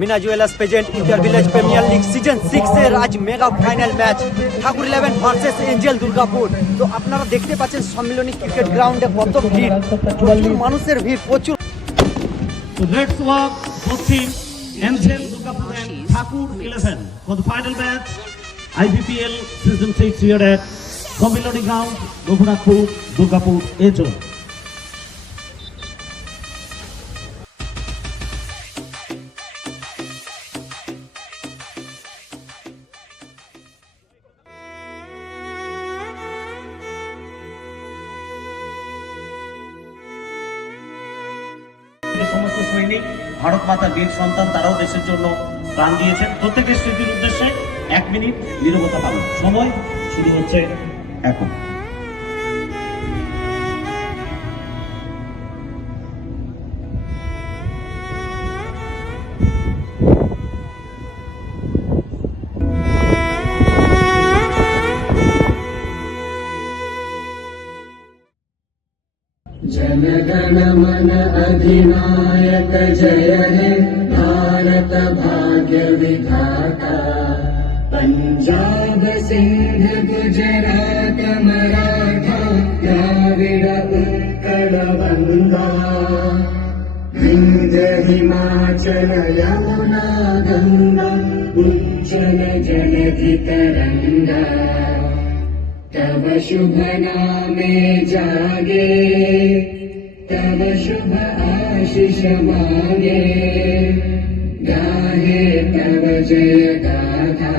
Mina jewellers present inter village premier league season 6 এর আজ mega final match Thakur 11 versus angel Durgapur. তো আপনারা দেখতে পাচ্ছেন সম্মিলনী ক্রিকেট গ্রাউন্ডে কত ভিড়, প্রচুর মানুষের ভিড়, প্রচুর। So let's walk both teams, Angel Durgapur and Thakur 11 for the final match, IBPL season 6 here at Samiloni Ground, Raghunathpur, Durgapur, A-Zone. সমস্ত সৈনিক, ভারত মাতার বীর সন্তান, তারাও দেশের জন্য প্রাণ দিয়েছেন। প্রত্যেকের স্মৃতির উদ্দেশ্যে 1 মিনিট নীরবতা পালন। সময় শুরু হচ্ছে এখন। जनगण मन अधिनायक जय हे भारत भाग्य विधाता। पंजाब सिंध गुजरात मराठा द्राविड़ उत्कल बंगा। विंध्य हिमाचल यमुना गंगा उज्जल जलधि तरंगा। तब शुभ नामे जागे, तब शुभ आशीष मांगे। गाहे तब जय गाथा,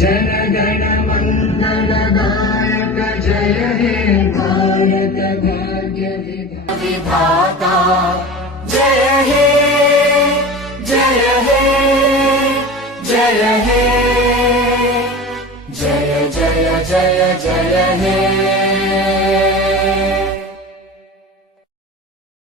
जन गण मंगल गायक जय हे भारत भाग्य विधाता। जय हे जय हे जय हे जय जय जय जय हे।